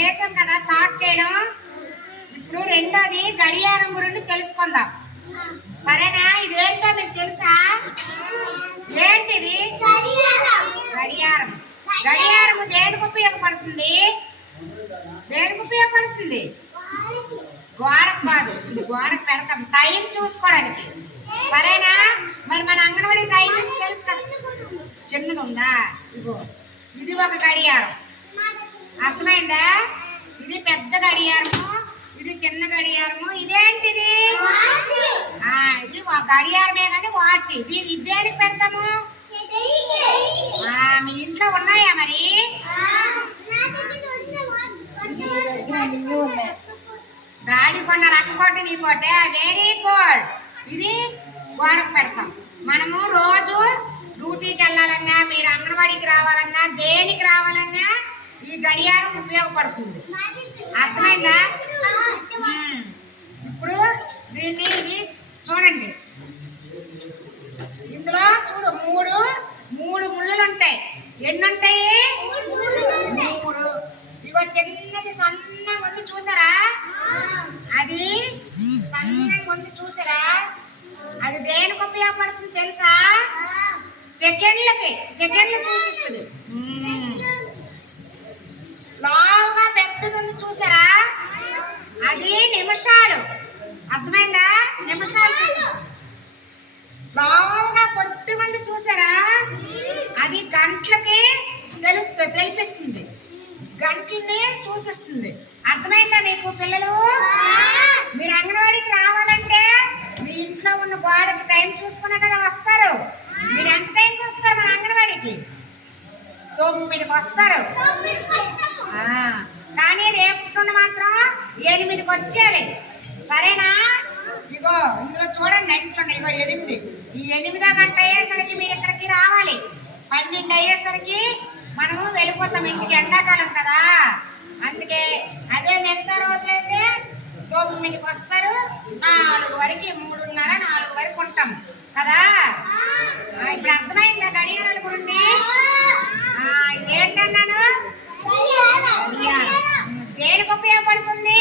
చేసాం కదా చాట్ చేయడం. ఇప్పుడు రెండోది గడియారం గురించి తెలుసుకుందాం, సరేనా? ఇదేంటో మీకు తెలుసా? ఏంటిది? గడియారం. గడియారం దేనికి ఉపయోగపడుతుంది? దేనికి ఉపయోగపడుతుంది? గోడకు కాదు, ఇది గోడకు పెడతాం టైం చూసుకోవడానికి, సరేనా? మరి మన అంగన్వాడీ టైమింగ్స్ తెలుసు కదా. చిన్నది ఉందా? ఇగో ఇది ఒక గడియారం, అర్థమైందా? ఇది పెద్ద గడియారము, ఇది చిన్న గడియారము. ఇదేంటిది? ఇది గడియారమే కానీ వాచ్. ఇది దేనికి పెడతాము? మీ ఇంట్లో ఉన్నాయా మరి? డాడీ కొన్న రక్కోటి నీ కోటే, వెరీ గుడ్. ఇది గోడకు పెడతాం. మనము రోజు డ్యూటీకి వెళ్ళాలన్నా, మీరు అంగన్వాడీకి రావాలన్నా, దేనికి రావాలన్నా ఈ గడియారం ఉపయోగపడుతుంది, అర్థమైందా? ఇప్పుడు దీన్ని ఇది చూడండి, ఇందులో చూడు మూడు ముళ్ళులు ఉంటాయి. ఎన్ని ఉంటాయి? 3. ఇగో చిన్నది సన్నగా ఉంది చూసారా? అది సన్నగా ఉంది చూసారా? అది దేనికి ఉపయోగపడుతుంది తెలుసా? సెకండ్లు చూసిస్తుంది. లావుగా పెద్దది ఉంది చూసారా? అది నిమిషాలు, అర్థమైందా? నిమిషాలు చూపిస్తుంది. లావుగా పొట్టుకుంది చూసారా? అది గంటలకి తెలిపిస్తుంది, గంటల్ని చూసిస్తుంది, అర్థమైందా మీకు పిల్లలు? మీరు అంగన్వాడీకి రావాలంటే మీ ఇంట్లో ఉన్న గోడకి టైం చూసుకున్నా కదా వస్తారు. మీరు ఎంత టైంకి వస్తారు మన అంగన్వాడీకి? 9కి వస్తారు, కానీ రేపు మాత్రం 8కి వచ్చేయాలి, సరేనా? ఇగో ఇందులో చూడండి ఇంట్లో ఇగో 8. ఈ 8వ గంట అయ్యేసరికి మీరు ఇక్కడికి రావాలి. 12 అయ్యేసరికి మనము వెళ్ళిపోతాం ఇంటికి, ఎండాకాలం కదా అందుకే. అదే మిగతా రోజులైతే 9కి వస్తారు, 4 వరకు, 3:30, 4 వరకు ఉంటాం కదా. ఇప్పుడు అర్థమైందా గడియారాల గురించి? ఇదేంటన్నాను? దేనికి ఉపయోగపడుతుంది?